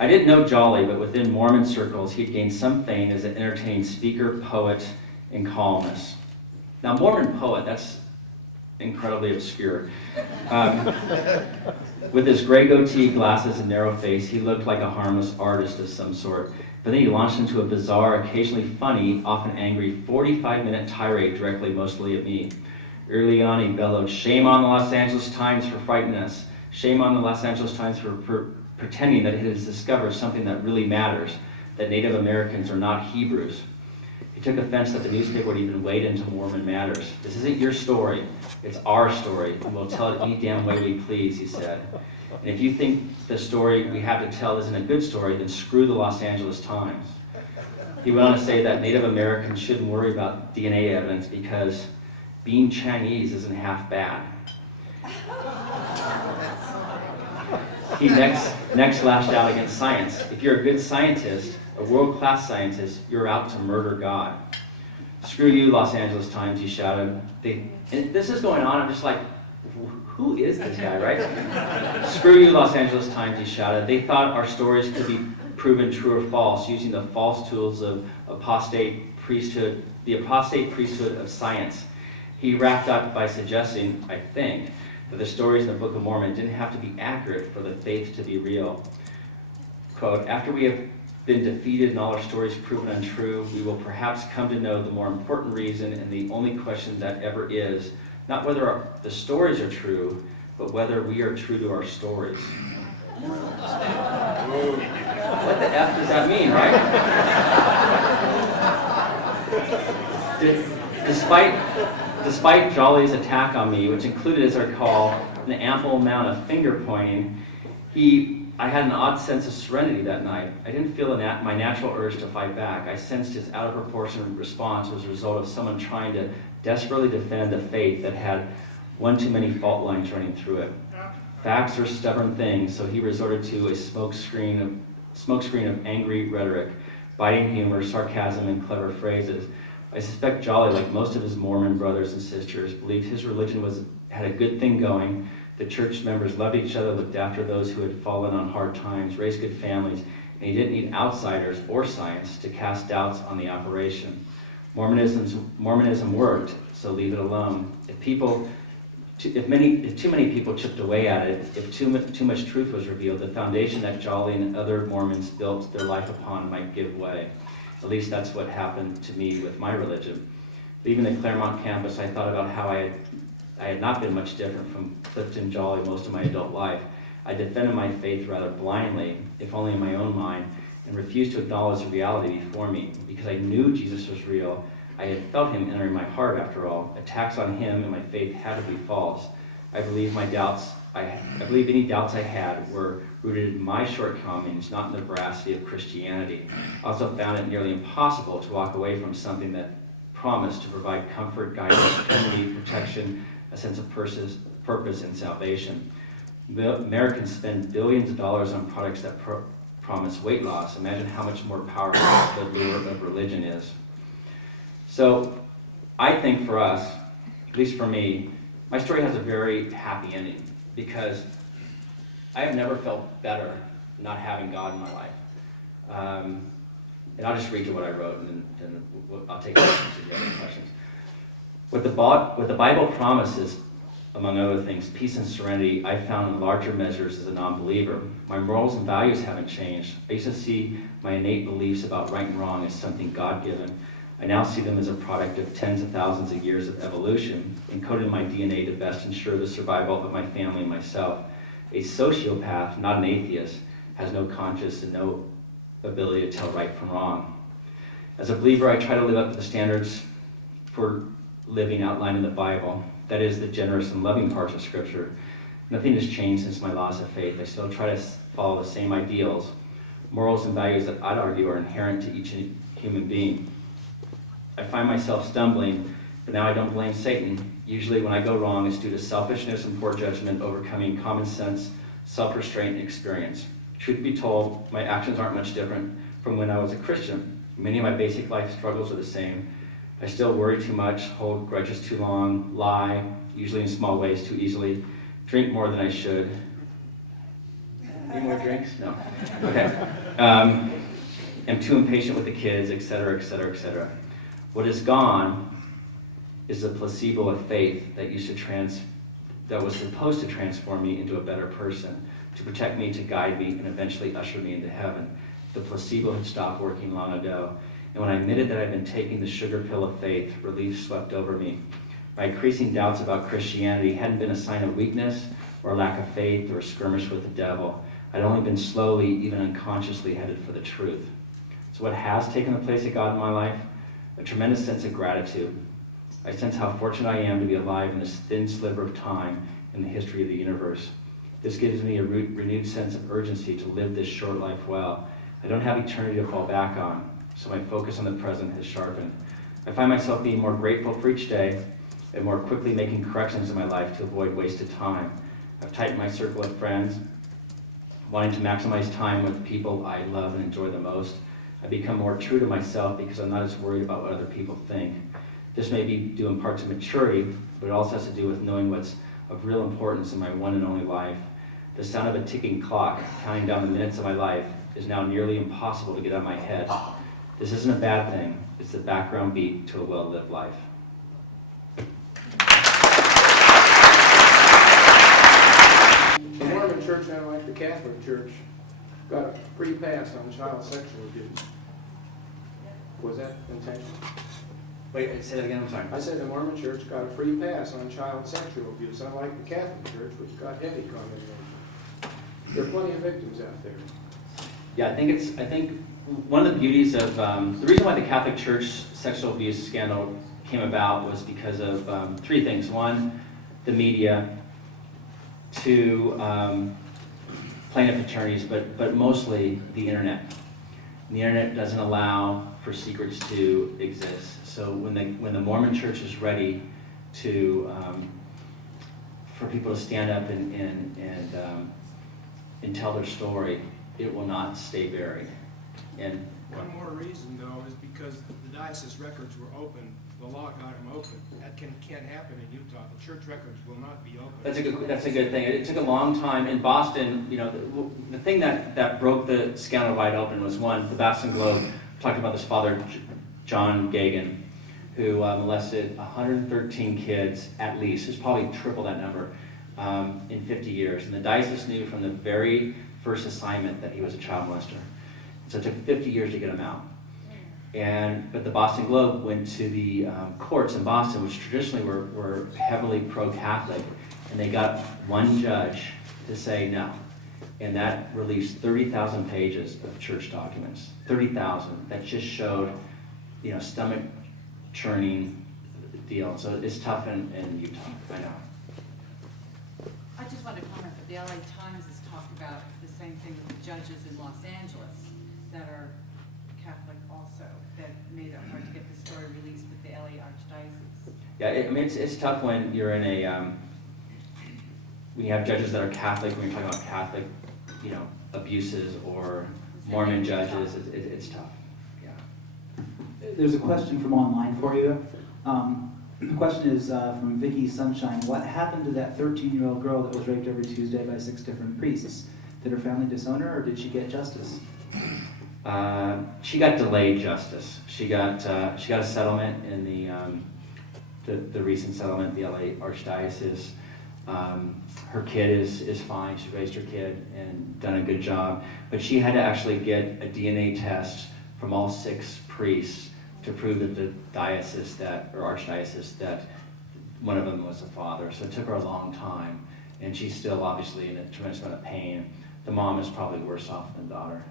I didn't know Jolly, but within Mormon circles, he'd gained some fame as an entertaining speaker, poet, and columnist. Now, Mormon poet, that's incredibly obscure. With his gray goatee, glasses, and narrow face, he looked like a harmless artist of some sort. But then he launched into a bizarre, occasionally funny, often angry, 45-minute tirade directly mostly at me. Early on, he bellowed, "Shame on the Los Angeles Times for frightening us. Shame on the Los Angeles Times for pretending that it has discovered something that really matters, that Native Americans are not Hebrews." He took offense that the newspaper would even wade into Mormon matters. "This isn't your story, it's our story, and we'll tell it any damn way we please," he said. "And if you think the story we have to tell isn't a good story, then screw the Los Angeles Times." He went on to say that Native Americans shouldn't worry about DNA evidence because being Chinese isn't half bad. He next lashed out against science. "If you're a good scientist, a world-class scientist, you're out to murder God." "Screw you, Los Angeles Times," he shouted. And this is going on, I'm just like, who is this guy, right? "Screw you, Los Angeles Times," he shouted. They thought our stories could be proven true or false using the false tools of the apostate priesthood of science. He wrapped up by suggesting, I think, that the stories in the Book of Mormon didn't have to be accurate for the faith to be real. Quote, "After we have been defeated and all our stories proven untrue, we will perhaps come to know the more important reason and the only question that ever is, not whether the stories are true, but whether we are true to our stories." What the F does that mean, right? Despite Jolly's attack on me, which included, as I recall, an ample amount of finger pointing, I had an odd sense of serenity that night. I didn't feel my natural urge to fight back. I sensed his out-of-proportion response was a result of someone trying to desperately defend a faith that had one too many fault lines running through it. Facts are stubborn things, so he resorted to a smokescreen of angry rhetoric, biting humor, sarcasm, and clever phrases. I suspect Jolly, like most of his Mormon brothers and sisters, believed his religion had a good thing going. The church members loved each other, looked after those who had fallen on hard times, raised good families, and he didn't need outsiders or science to cast doubts on the operation. Mormonism worked, so leave it alone. If too many people chipped away at it, if too much truth was revealed, the foundation that Jolly and other Mormons built their life upon might give way. At least that's what happened to me with my religion. Leaving the Claremont campus, I thought about how I had not been much different from Clifton Jolly most of my adult life. I defended my faith rather blindly, if only in my own mind, and refused to acknowledge the reality before me. Because I knew Jesus was real, I had felt him entering my heart after all. Attacks on him and my faith had to be false. I believe any doubts I had were rooted in my shortcomings, not in the veracity of Christianity. I also found it nearly impossible to walk away from something that promised to provide comfort, guidance, community, protection, a sense of purpose, and salvation. Americans spend billions of dollars on products that promise weight loss. Imagine how much more powerful the lure of religion is. So I think for us, at least for me, my story has a very happy ending because I have never felt better not having God in my life. And I'll just read you what I wrote, and then I'll take questions if you have any questions. What the Bible promises, among other things, peace and serenity, I found in larger measures as a non-believer. My morals and values haven't changed. I used to see my innate beliefs about right and wrong as something God-given. I now see them as a product of tens of thousands of years of evolution, encoded in my DNA to best ensure the survival of my family and myself. A sociopath, not an atheist, has no conscience and no ability to tell right from wrong. As a believer, I try to live up to the standards for living outlined in the Bible. That is, the generous and loving parts of Scripture. Nothing has changed since my loss of faith. I still try to follow the same ideals, morals and values that I'd argue are inherent to each human being. I find myself stumbling, but now I don't blame Satan. Usually when I go wrong, it's due to selfishness and poor judgment overcoming common sense, self-restraint, and experience. Truth be told, my actions aren't much different from when I was a Christian. Many of my basic life struggles are the same. I still worry too much, hold grudges too long, lie, usually in small ways too easily, drink more than I should. Any more drinks? No. Okay. Am too impatient with the kids, etc., etc., etc. What is gone is the placebo of faith that that was supposed to transform me into a better person, to protect me, to guide me, and eventually usher me into heaven. The placebo had stopped working long ago, and when I admitted that I'd been taking the sugar pill of faith, relief swept over me. My increasing doubts about Christianity hadn't been a sign of weakness or lack of faith or a skirmish with the devil. I'd only been slowly, even unconsciously, headed for the truth. So what has taken the place of God in my life? A tremendous sense of gratitude. I sense how fortunate I am to be alive in this thin sliver of time in the history of the universe. This gives me a renewed sense of urgency to live this short life well. I don't have eternity to fall back on, so my focus on the present has sharpened. I find myself being more grateful for each day and more quickly making corrections in my life to avoid wasted time. I've tightened my circle of friends, wanting to maximize time with people I love and enjoy the most. I've become more true to myself because I'm not as worried about what other people think. This may be due in part to maturity, but it also has to do with knowing what's of real importance in my one and only life. The sound of a ticking clock counting down the minutes of my life is now nearly impossible to get out of my head. This isn't a bad thing. It's the background beat to a well-lived life. The Mormon church, unlike the Catholic church, got a free pass on child sexual abuse. Was that intentional? Wait, say that again, I'm sorry. I said the Mormon church got a free pass on child sexual abuse, unlike the Catholic church, which got heavy condemnation. There are plenty of victims out there. Yeah, I think one of the beauties of, the reason why the Catholic Church sexual abuse scandal came about was because of three things. One, the media. Two, plaintiff attorneys, but mostly the internet. And the internet doesn't allow for secrets to exist. So when the Mormon Church is ready to for people to stand up and tell their story, it will not stay buried. And one more reason, though, is because the diocese records were open. The law got them open. That can't happen in Utah. The church records will not be open. That's a good thing. It took a long time in Boston. You know, the thing that broke the scandal wide open was one. The Boston Globe talked about this father, John Gagan, who molested 113 kids at least. It's probably triple that number in 50 years. And the diocese knew from the very first assignment that he was a child molester. So it took 50 years to get him out. But the Boston Globe went to the courts in Boston, which traditionally were heavily pro-Catholic, and they got one judge to say no. And that released 30,000 pages of church documents. 30,000 that just showed, stomach churning deal. So it's tough in Utah, I know. I just want to comment that the LA Times has talked about the same thing with the judges in Los Angeles that are Catholic also, that made it hard to get the story released with the LA Archdiocese. Yeah, it's tough when you're in a, when you have judges that are Catholic, when you're talking about Catholic, abuses or Mormon judges, it's tough, yeah. There's a question from online for you. The question is from Vicky Sunshine. What happened to that 13-year-old girl that was raped every Tuesday by 6 different priests? Did her family disown her, or did she get justice? She got delayed justice. She got a settlement in the recent settlement, the LA Archdiocese. Her kid is fine. She raised her kid and done a good job. But she had to actually get a DNA test from all 6 priests to prove that the archdiocese that one of them was the father. So it took her a long time, and she's still obviously in a tremendous amount of pain. The mom is probably worse off than the daughter.